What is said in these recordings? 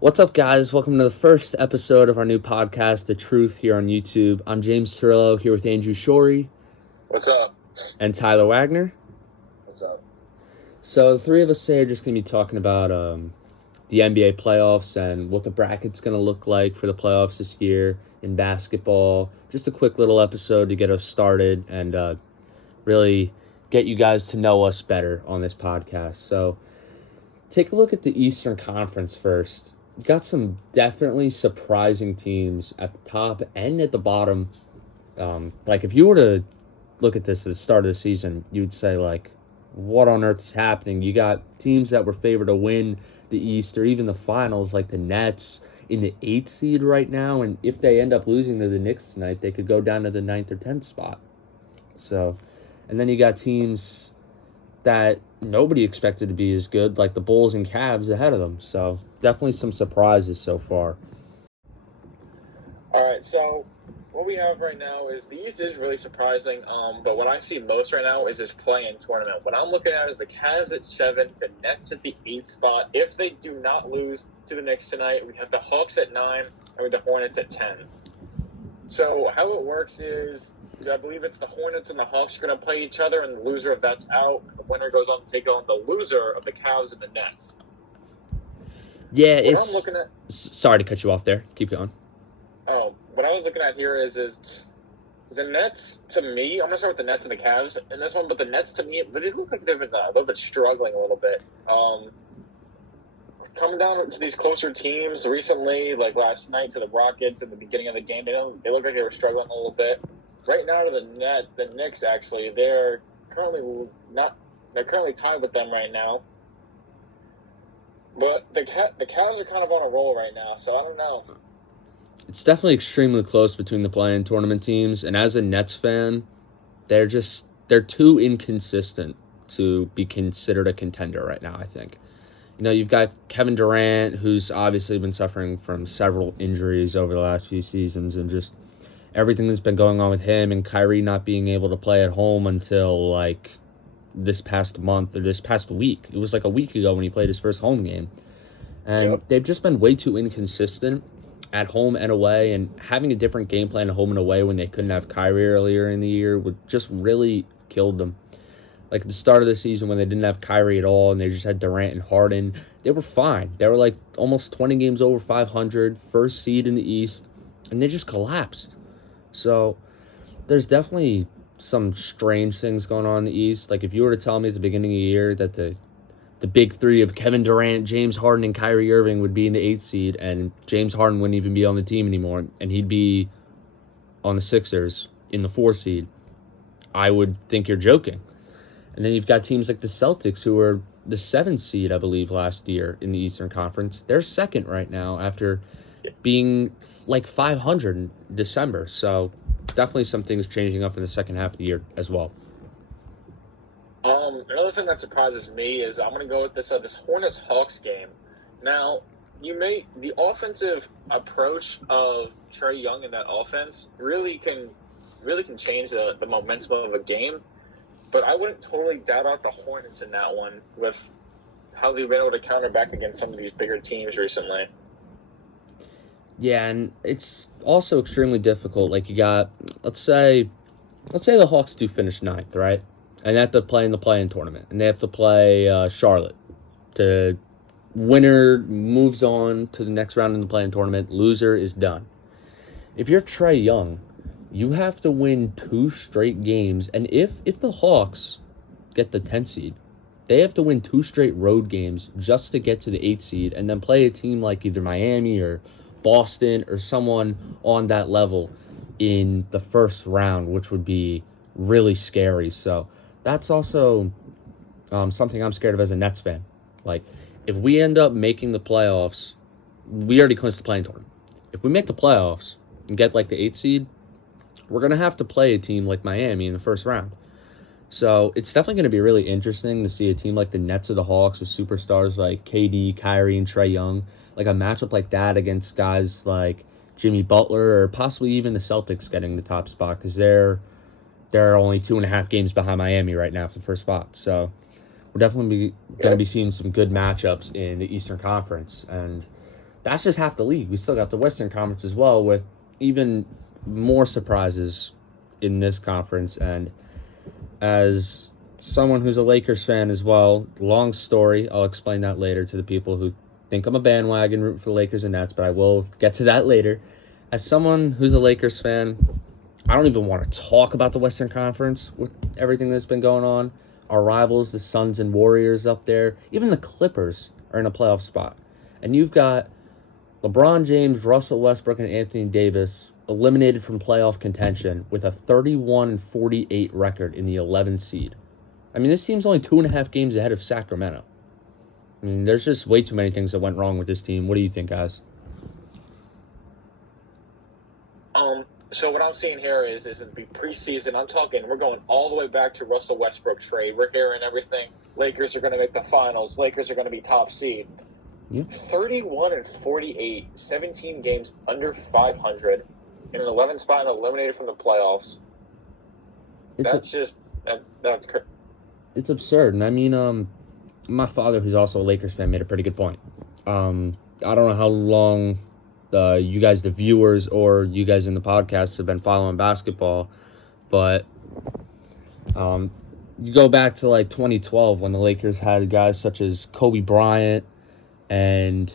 What's up, guys? Welcome to the first episode of our new podcast, The Truth, here on YouTube. I'm James Torrillo, here with Andrew Shorey. What's up? And Tyler Wagner. What's up? So the three of us today are just going to be talking about the NBA playoffs and what the bracket's going to look like for the playoffs this year in basketball. Just a quick little episode to get us started and really get you guys to know us better on this podcast. So take a look at the Eastern Conference first. Got some definitely surprising teams at the top and at the bottom. If you were to look at this at the start of the season, you'd say, what on earth is happening? You got teams that were favored to win the East or even the finals, like the Nets in the 8th seed right now. And if they end up losing to the Knicks tonight, they could go down to the 9th or 10th spot. So, and then you got teams that nobody expected to be as good, like the Bulls and Cavs ahead of them. So definitely some surprises so far. All right, so what we have right now is the East is really surprising, but what I see most right now is this play-in tournament. What I'm looking at is the Cavs at 7, the Nets at the 8th spot. If they do not lose to the Knicks tonight, we have the Hawks at 9 and the Hornets at 10. So how it works is, I believe it's the Hornets and the Hawks are going to play each other, and the loser of that's out. The winner goes on to take on the loser of the Cavs and the Nets. Yeah, I'm looking at. Sorry to cut you off there. Keep going. Oh, what I was looking at here is the Nets, to me, I'm going to start with the Nets and the Cavs in this one, but the Nets, to me, they look like they've been a little bit struggling a little bit. Coming down to these closer teams recently, like last night to the Rockets at the beginning of the game, they look like they were struggling a little bit. Right now to the Knicks, actually, they're currently tied with them right now. But the Cavs are kind of on a roll right now, so I don't know. It's definitely extremely close between the play-in tournament teams, and as a Nets fan, they're too inconsistent to be considered a contender right now, I think. You know, you've got Kevin Durant, who's obviously been suffering from several injuries over the last few seasons, and just everything that's been going on with him, and Kyrie not being able to play at home until, this past month or this past week. It was a week ago when he played his first home game. And They've just been way too inconsistent at home and away, and having a different game plan at home and away when they couldn't have Kyrie earlier in the year would just really killed them. Like at the start of the season when they didn't have Kyrie at all and they just had Durant and Harden, they were fine. They were almost 20 games over 500, first seed in the East, and they just collapsed. So there's definitely some strange things going on in the East. If you were to tell me at the beginning of the year that the big three of Kevin Durant, James Harden, and Kyrie Irving would be in the 8th seed, and James Harden wouldn't even be on the team anymore, and he'd be on the Sixers in the 4th seed, I would think you're joking. And then you've got teams like the Celtics, who were the 7th seed, I believe, last year in the Eastern Conference. They're second right now after being 500 in December. So definitely some things changing up in the second half of the year as well. Another thing that surprises me is I'm going to go with this Hornets-Hawks game. Now, the offensive approach of Trae Young in that offense really can change the momentum of a game. But I wouldn't totally doubt out the Hornets in that one with how they've been able to counter back against some of these bigger teams recently. Yeah, and it's also extremely difficult. You got, let's say the Hawks do finish 9th, right? And they have to play in the play-in tournament. And they have to play Charlotte. The winner moves on to the next round in the play-in tournament. Loser is done. If you're Trae Young, you have to win 2 straight games. And if the Hawks get the 10th seed, they have to win 2 straight road games just to get to the 8th seed and then play a team like either Miami or Boston or someone on that level in the first round, which would be really scary. So that's also something I'm scared of as a Nets fan. If we end up making the playoffs, we already clinched the play-in tournament. If we make the playoffs and get the 8th seed, we're going to have to play a team like Miami in the first round. So it's definitely going to be really interesting to see a team like the Nets or the Hawks with superstars like KD, Kyrie, and Trae Young, a matchup like that against guys like Jimmy Butler or possibly even the Celtics getting the top spot, because they're only 2.5 games behind Miami right now for the first spot. So we're definitely going to be seeing some good matchups in the Eastern Conference. And that's just half the league. We still got the Western Conference as well, with even more surprises in this conference. And as someone who's a Lakers fan as well, long story, I'll explain that later to the people who think I'm a bandwagon root for the Lakers and Nets, but I will get to that later. As someone who's a Lakers fan, I don't even want to talk about the Western Conference with everything that's been going on. Our rivals, the Suns and Warriors up there, even the Clippers are in a playoff spot. And you've got LeBron James, Russell Westbrook, and Anthony Davis eliminated from playoff contention with a 31-48 record in the 11th seed. I mean, this team's only 2.5 games ahead of Sacramento. I mean, there's just way too many things that went wrong with this team. What do you think, guys? So what I'm seeing here is it'd be preseason. We're going all the way back to Russell Westbrook trade. We're hearing everything. Lakers are going to make the finals. Lakers are going to be top seed. Yeah. 31-48, 17 games under 500, in an 11th spot and eliminated from the playoffs. That's crazy. It's absurd. And I mean, my father, who's also a Lakers fan, made a pretty good point. I don't know how long you guys, the viewers, or you guys in the podcast have been following basketball, but you go back to like 2012 when the Lakers had guys such as Kobe Bryant and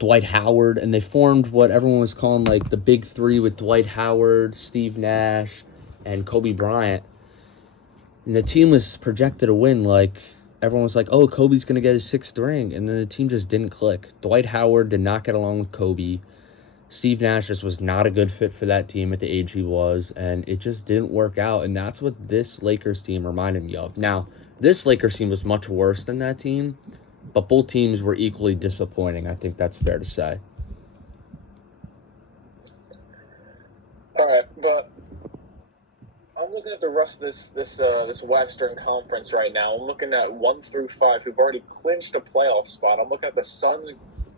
Dwight Howard, and they formed what everyone was calling like the Big Three with Dwight Howard, Steve Nash, and Kobe Bryant. And the team was projected to win. Like, everyone was like, oh, Kobe's going to get his 6th ring. And then the team just didn't click. Dwight Howard did not get along with Kobe. Steve Nash just was not a good fit for that team at the age he was. And it just didn't work out. And that's what this Lakers team reminded me of. Now, this Lakers team was much worse than that team. But both teams were equally disappointing. I think that's fair to say. All right, but I'm looking at the rest of this Western Conference right now. I'm looking at 1 through 5 who've already clinched a playoff spot. I'm looking at the Suns,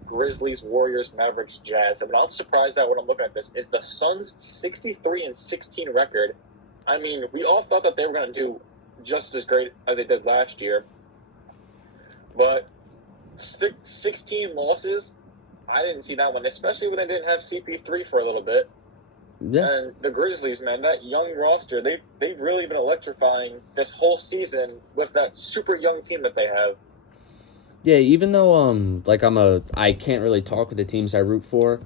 Grizzlies, Warriors, Mavericks, Jazz. I mean, I'm surprised at when I'm looking at this is the Suns' 63-16 record. I mean, we all thought that they were going to do just as great as they did last year, but 16 losses, I didn't see that one, especially when they didn't have CP3 for a little bit. Yeah. And the Grizzlies, man, that young roster, they've really been electrifying this whole season with that super young team that they have. Yeah, even though I can't really talk with the teams I root for,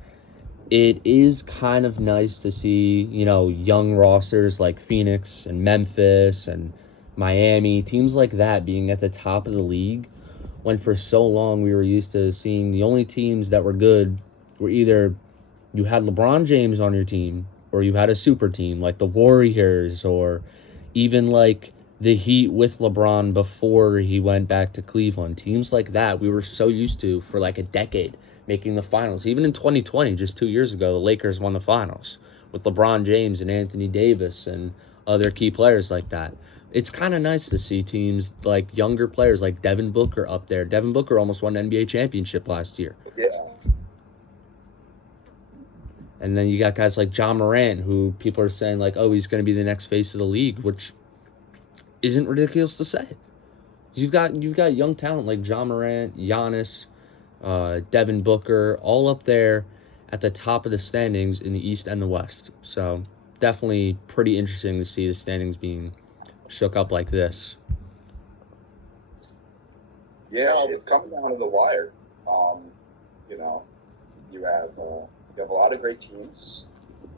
it is kind of nice to see, young rosters like Phoenix and Memphis and Miami, teams like that being at the top of the league, when for so long we were used to seeing the only teams that were good were either you had LeBron James on your team, or you had a super team like the Warriors, or even like the Heat with LeBron before he went back to Cleveland. Teams like that we were so used to for like a decade making the finals. Even in 2020, just 2 years ago, the Lakers won the finals with LeBron James and Anthony Davis and other key players like that. It's kind of nice to see teams like younger players like Devin Booker up there. Devin Booker almost won an NBA championship last year. Yeah. And then you got guys like Ja Morant, who people are saying like, oh, he's going to be the next face of the league, which isn't ridiculous to say. You've got young talent like Ja Morant, Giannis, Devin Booker, all up there at the top of the standings in the East and the West. So definitely pretty interesting to see the standings being shook up like this. Yeah, it's coming down to the wire. You have a lot of great teams,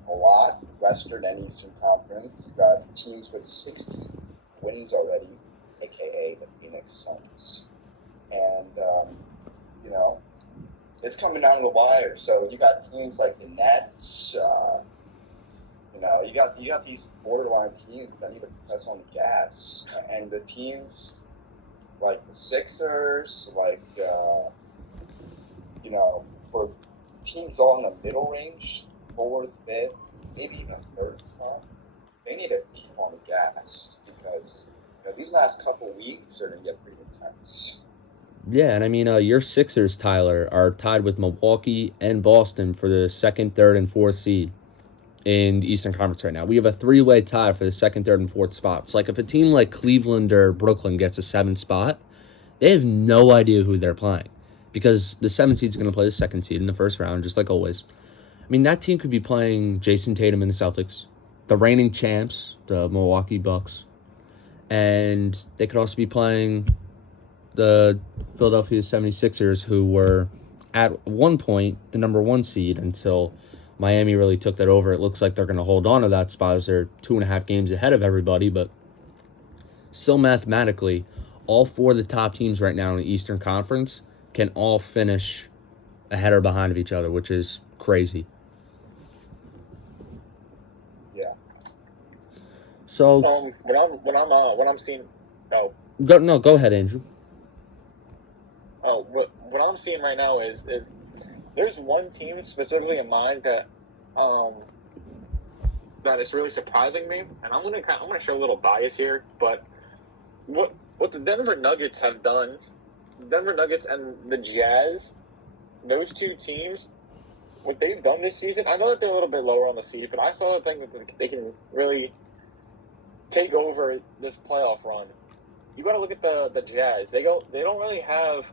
a lot Western and Eastern Conference. You got teams with 16 wins already, aka the Phoenix Suns, and it's coming down to the wire. So you got teams like the Nets. You got these borderline teams that need to press on the gas, and the teams like the Sixers, for teams all in the middle range, 4th, 5th, maybe even 3rd spot, they need to keep on the gas because these last couple weeks are going to get pretty intense. Yeah, and I mean, your Sixers, Tyler, are tied with Milwaukee and Boston for the 2nd, 3rd, and 4th seed in the Eastern Conference right now. We have a 3-way tie for the 2nd, 3rd, and 4th spots. Like, if a team like Cleveland or Brooklyn gets a 7th spot, they have no idea who they're playing because the 7th seed is going to play the 2nd seed in the first round, just like always. I mean, that team could be playing Jason Tatum and the Celtics, the reigning champs, the Milwaukee Bucks, and they could also be playing the Philadelphia 76ers, who were at one point the number 1 seed until Miami really took that over. It looks like they're going to hold on to that spot as they're 2.5 games ahead of everybody, but still mathematically, all 4 of the top teams right now in the Eastern Conference can all finish ahead or behind of each other, which is crazy. Yeah. So when I'm seeing, go ahead, Andrew. What I'm seeing right now is there's one team specifically in mind that is really surprising me, and I'm gonna show a little bias here, but what the Denver Nuggets have done, Denver Nuggets and the Jazz, those 2 teams, what they've done this season, I know that they're a little bit lower on the seed, but I saw the thing that they can really take over this playoff run. You got to look at the Jazz. They don't really have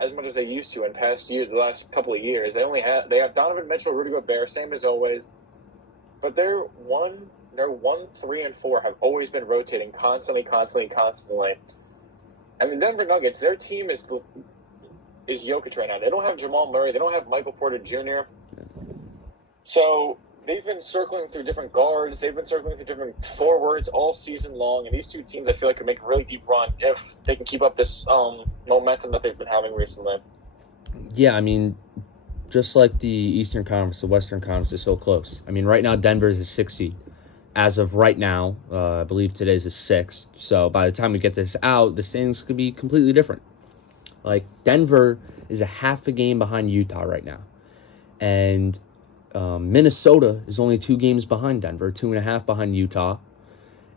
as much as they used to in past years, the last couple of years. They have Donovan Mitchell, Rudy Gobert, same as always. But their 1, 3, and 4 have always been rotating constantly. I mean, Denver Nuggets, their team is Jokic right now. They don't have Jamal Murray. They don't have Michael Porter Jr. So they've been circling through different guards. They've been circling through different forwards all season long. And these 2 teams, I feel like, can make a really deep run if they can keep up this momentum that they've been having recently. Yeah, I mean, just like the Eastern Conference, the Western Conference is so close. I mean, right now, Denver is a 6th seed. As of right now, I believe today's a 6th. So by the time we get this out, the standings could be completely different. Like, Denver is a half a game behind Utah right now. And Minnesota is only 2 games behind Denver, 2.5 behind Utah.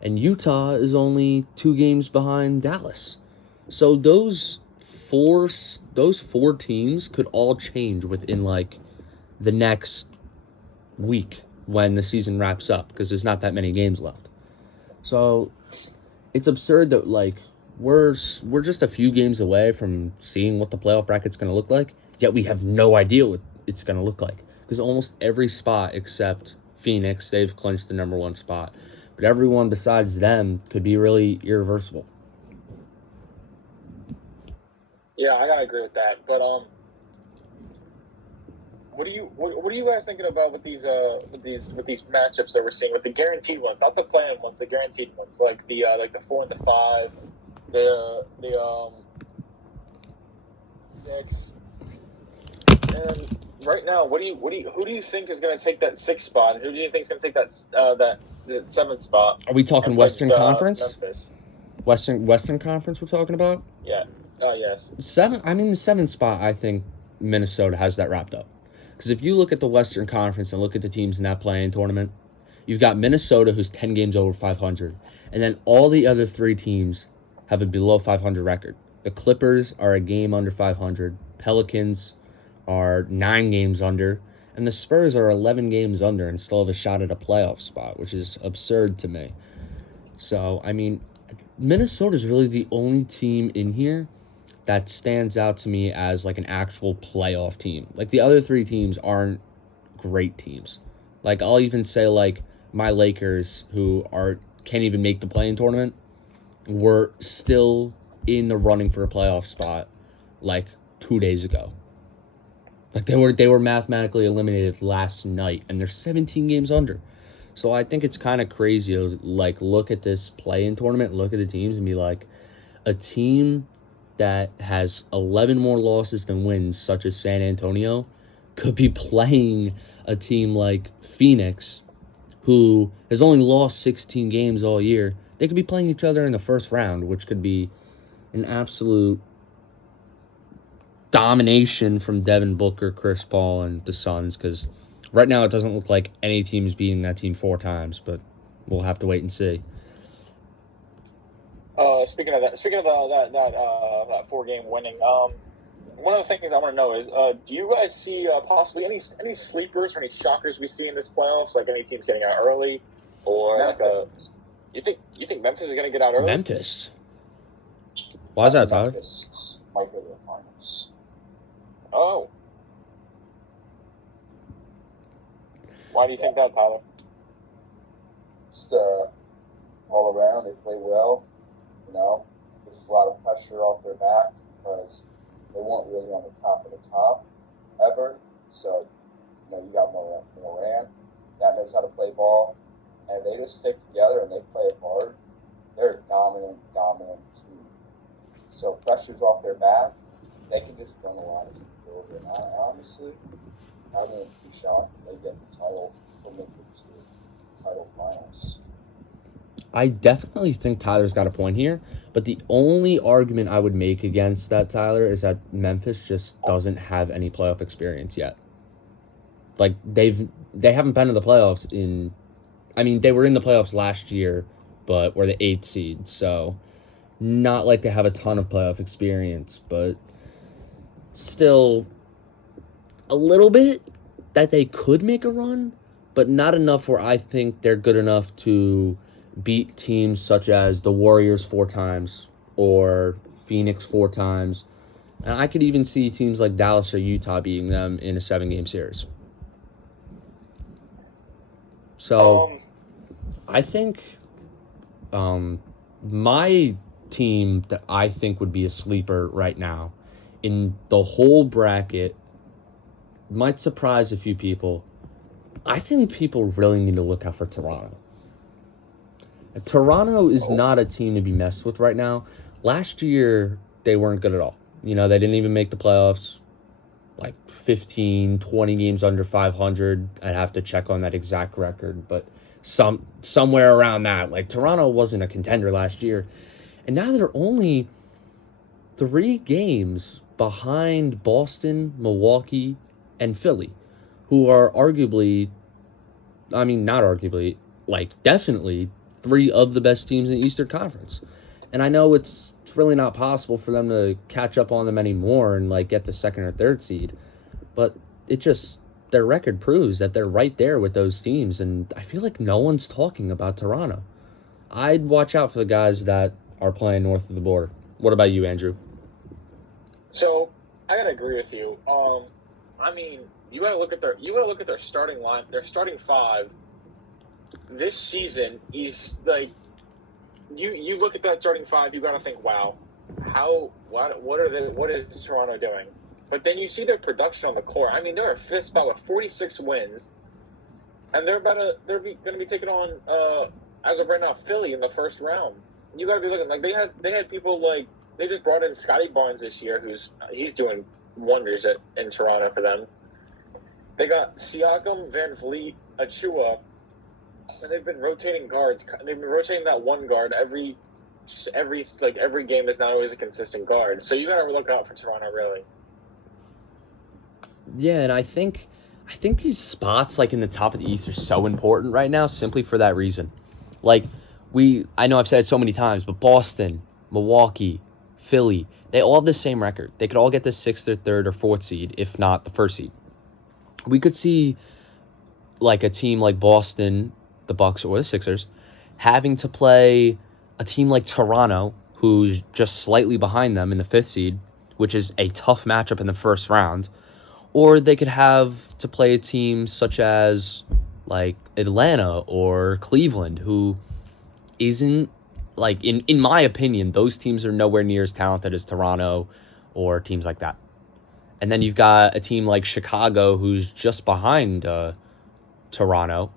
And Utah is only 2 games behind Dallas. So those 4 teams could all change within, like, the next week when the season wraps up, because there's not that many games left. So it's absurd that, like, we're just a few games away from seeing what the playoff bracket's going to look like, yet we have no idea what it's going to look like. Because almost every spot except Phoenix, they've clinched the number 1 spot. But everyone besides them could be really irreversible. Yeah, I gotta agree with that. But what are you guys thinking about with these matchups that we're seeing, with the guaranteed ones, not the planned ones, the guaranteed ones, like the 4 and the 5, the 6, and right now, who do you think is going to take that 6th spot, and who do you think is going to take that the 7th spot? Are we talking Western Conference? Memphis. Western Conference we're talking about? Yeah. Yes. The 7th spot, I think Minnesota has that wrapped up. Because if you look at the Western Conference and look at the teams in that play-in tournament, you've got Minnesota, who's 10 games over 500, and then all the other 3 teams have a below 500 record. The Clippers are a game under 500. Pelicans are 9 games under, and the Spurs are 11 games under and still have a shot at a playoff spot, which is absurd to me. So, I mean, Minnesota is really the only team in here that stands out to me as, like, an actual playoff team. Like, the other 3 teams aren't great teams. Like, I'll even say, like, my Lakers, who can't even make the play-in tournament, were still in the running for a playoff spot, like, 2 days ago. Like, they were mathematically eliminated last night, and they're 17 games under. So I think it's kind of crazy to, like, look at this play-in tournament, look at the teams, and be like, a team that has 11 more losses than wins, such as San Antonio, could be playing a team like Phoenix, who has only lost 16 games all year. They could be playing each other in the first round, which could be an absolute domination from Devin Booker, Chris Paul, and the Suns, because right now it doesn't look like any team is beating that team 4 times, but we'll have to wait and see. Speaking of that 4-game winning, one of the things I want to know is, do you guys see possibly any sleepers or any shockers we see in this playoffs? Like any teams getting out early, or Memphis. you think Memphis is going to get out early? Memphis. Why is that, Tyler? Memphis might go to the finals. Oh. Why do you think that, Tyler? Just all around, they play well. There's a lot of pressure off their backs because they weren't really on the top of the top ever. So, you got Moran that knows how to play ball, and they just stick together and they play it hard. They're a dominant team. So pressure's off their back. They can just run the line as a field. And honestly, I wouldn't be shocked if they get the title or make it to the title finals. I definitely think Tyler's got a point here, but the only argument I would make against that, Tyler, is that Memphis just doesn't have any playoff experience yet. Like, they haven't been in the playoffs they were in the playoffs last year, but were the 8th seed, so not like they have a ton of playoff experience, but still a little bit that they could make a run, but not enough where I think they're good enough to beat teams such as the Warriors 4 times or Phoenix 4 times. And I could even see teams like Dallas or Utah beating them in a 7-game series. So I think my team that I think would be a sleeper right now in the whole bracket might surprise a few people. I think people really need to look out for Toronto. Toronto is not a team to be messed with right now. Last year, they weren't good at all. They didn't even make the playoffs. Like 15, 20 games under 500. I'd have to check on that exact record, but somewhere around that. Like, Toronto wasn't a contender last year. And now they're only 3 games behind Boston, Milwaukee, and Philly, who are arguably, not arguably, definitely 3 of the best teams in the Eastern Conference. And I know it's really not possible for them to catch up on them anymore and get the 2nd or 3rd seed, but their record proves that they're right there with those teams, and I feel like no one's talking about Toronto. I'd watch out for the guys that are playing north of the border. What about you, Andrew? So I gotta agree with you. You gotta look at their starting line. Their starting 5 this season is like, you look at that starting 5, you gotta think, wow, what is Toronto doing? But then you see their production on the court. They're at 5th spot with 46 wins, and they're going to be taking on as of right now Philly in the first round. You got to be looking like they had people like, they just brought in Scotty Barnes this year, he's doing wonders in Toronto for them. They got Siakam, Van Vliet, Achua, and they've been rotating guards. They've been rotating that one guard every game is not always a consistent guard. So you got to look out for Toronto, really. Yeah, and I think these spots in the top of the East are so important right now simply for that reason. I know I've said it so many times, but Boston, Milwaukee, Philly, they all have the same record. They could all get the 6th or 3rd or 4th seed, if not the 1st seed. We could see a team like Boston, the Bucks, or the Sixers having to play a team like Toronto, who's just slightly behind them in the 5th seed, which is a tough matchup in the first round. Or they could have to play a team such as Atlanta or Cleveland, who isn't in my opinion, those teams are nowhere near as talented as Toronto or teams like that. And then you've got a team like Chicago, who's just behind Toronto.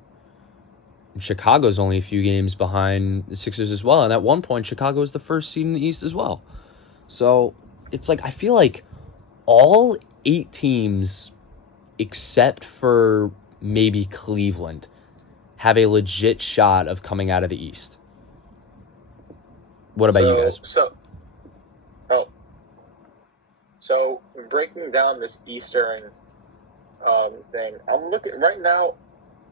And Chicago's only a few games behind the Sixers as well. And at one point, Chicago was the 1st seed in the East as well. So it's I feel like all 8 teams, except for maybe Cleveland, have a legit shot of coming out of the East. What about you guys? So breaking down this Eastern thing, I'm looking right now.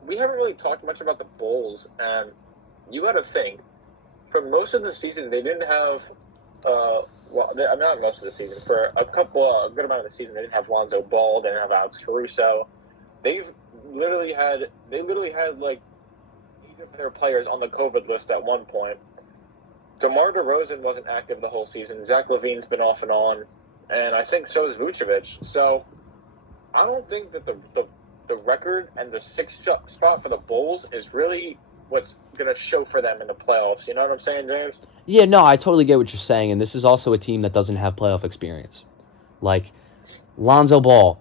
We haven't really talked much about the Bulls, and you got to think, for most of the season they didn't have. Not most of the season. For a good amount of the season, they didn't have Lonzo Ball. They didn't have Alex Caruso. They literally had 8 of their players on the COVID list at one point. DeMar DeRozan wasn't active the whole season. Zach LaVine's been off and on. and I think so is Vucevic. So I don't think that the record and the sixth spot for the Bulls is really what's going to show for them in the playoffs. You know what I'm saying, James? Yeah, no, I totally get what you're saying, and this is also a team that doesn't have playoff experience. Like, Lonzo Ball,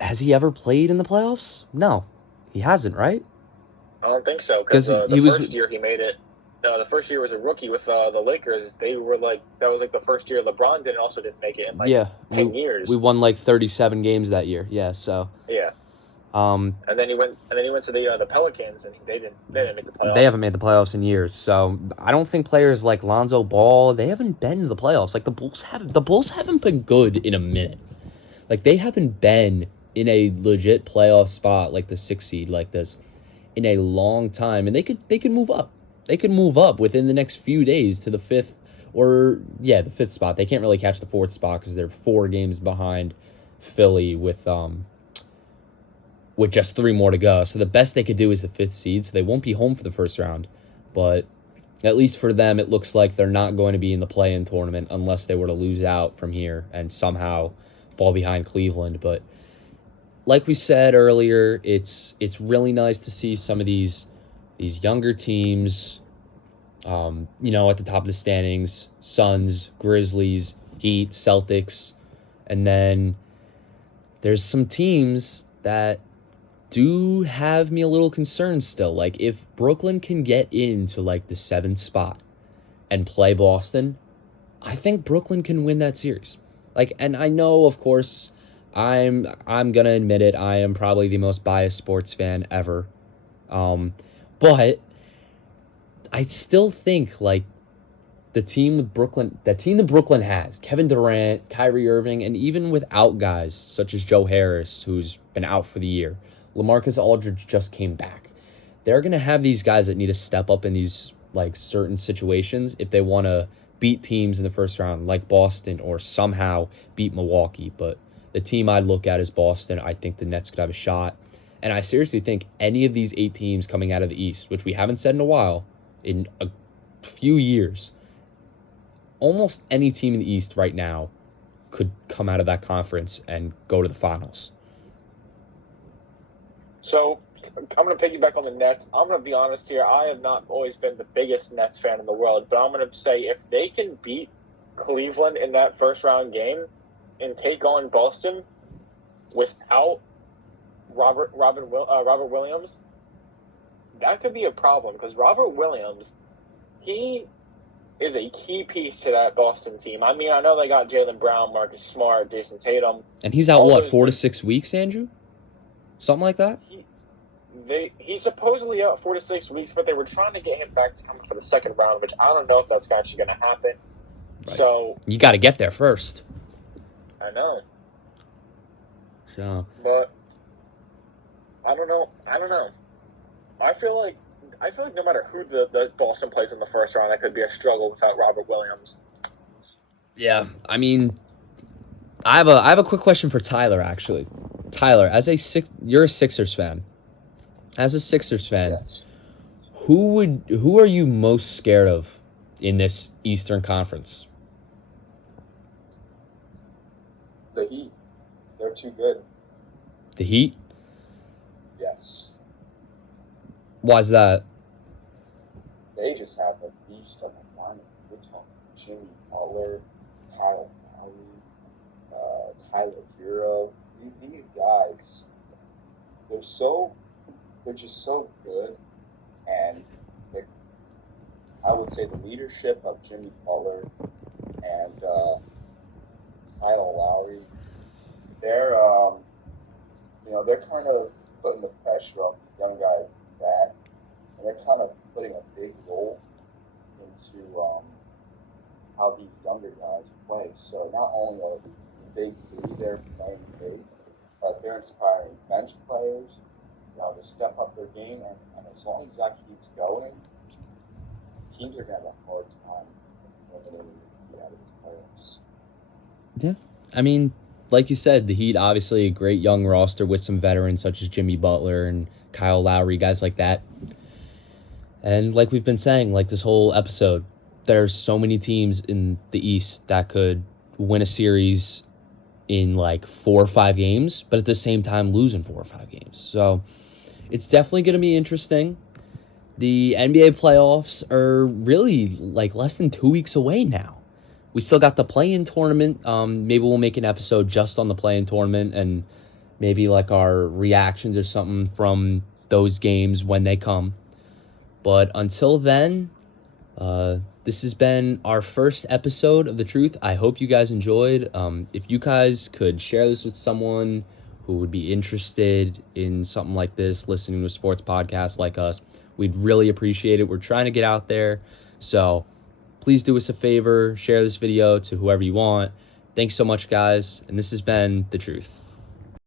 has he ever played in the playoffs? No, he hasn't, right? I don't think so, because 'Cause the he was- first year he made it, the first year was a rookie with the Lakers. They were like, that was like the first year LeBron did and also didn't make it in like Yeah, 10 years. we won like 37 games that year. Yeah, so Yeah. and then he went to the Pelicans, and they didn't make the playoffs. they haven't made the playoffs in years. So I don't think players like Lonzo Ball, they haven't been to the playoffs. Like the Bulls haven't been good in a minute. Like they haven't been in a legit playoff spot like the 6th seed like this in a long time, and they could move up. They could move up within the next few days to the 5th or the 5th spot. They can't really catch the 4th spot because they're 4 games behind Philly with just 3 more to go. So the best they could do is the 5th seed, so they won't be home for the first round. But at least for them, it looks like they're not going to be in the play-in tournament unless they were to lose out from here and somehow fall behind Cleveland. But like we said earlier, it's really nice to see some of these younger teams, at the top of the standings: Suns, Grizzlies, Heat, Celtics, and then there's some teams that do have me a little concerned still. Like if Brooklyn can get into like the 7th spot and play Boston, I think Brooklyn can win that series. Like, and I know, of course, I'm gonna admit it, I am probably the most biased sports fan ever. But I still think like that team that Brooklyn has, Kevin Durant, Kyrie Irving, and even without guys such as Joe Harris, who's been out for the year, LaMarcus Aldridge just came back. They're gonna have these guys that need to step up in these like certain situations if they want to beat teams in the first round like Boston or somehow beat Milwaukee. But the team I'd look at is Boston. I think the Nets could have a shot. And I seriously think any of these 8 teams coming out of the East, which we haven't said in a while, in a few years, almost any team in the East right now could come out of that conference and go to the finals. So I'm going to piggyback on the Nets. I'm going to be honest here. I have not always been the biggest Nets fan in the world, but I'm going to say if they can beat Cleveland in that first round game and take on Boston without Robert Williams, that could be a problem because Robert Williams, he is a key piece to that Boston team. I mean, I know they got Jaylen Brown, Marcus Smart, Jason Tatum. And he's out, 4 to 6 weeks, Andrew? Something like that? He's supposedly out 4 to 6 weeks, but they were trying to get him back to come for the second round, which I don't know if that's actually going to happen. Right. So you got to get there first. I know. So, but I don't know. I feel like no matter who the Boston plays in the first round, that could be a struggle without Robert Williams. yeah, I mean, I have a quick question for Tyler, actually. Tyler, you're a Sixers fan. As a Sixers fan, Yes. who are you most scared of in this Eastern Conference? The Heat. They're too good. The Heat? Yes. Why's that? They just have a beast on the line. We're talking Jimmy Butler, Kyle Lowry, Tyler Hero. These guys, they're just so good. And I would say the leadership of Jimmy Butler and Kyle Lowry, they're kind of putting the pressure on the young guy back, and they're kind of putting a big role into how these younger guys play. So not only are the big three there playing great, but they're inspiring bench players, to step up their game, and as long as that keeps going, teams are going to have a hard time winning out of these playoffs. Yeah. I mean, like you said, the Heat, obviously a great young roster with some veterans such as Jimmy Butler and Kyle Lowry, guys like that. And like we've been saying, like this whole episode, there's so many teams in the East that could win a series in like 4 or 5 games, but at the same time losing 4 or 5 games. So it's definitely going to be interesting. The NBA playoffs are really like less than 2 weeks away now. We still got the play-in tournament. Maybe we'll make an episode just on the play-in tournament and maybe like our reactions or something from those games when they come. But until then, this has been our first episode of The Truth. I hope you guys enjoyed. If you guys could share this with someone who would be interested in something like this, listening to a sports podcast like us, we'd really appreciate it. We're trying to get out there. So please do us a favor, share this video to whoever you want. Thanks so much, guys. And this has been The Truth.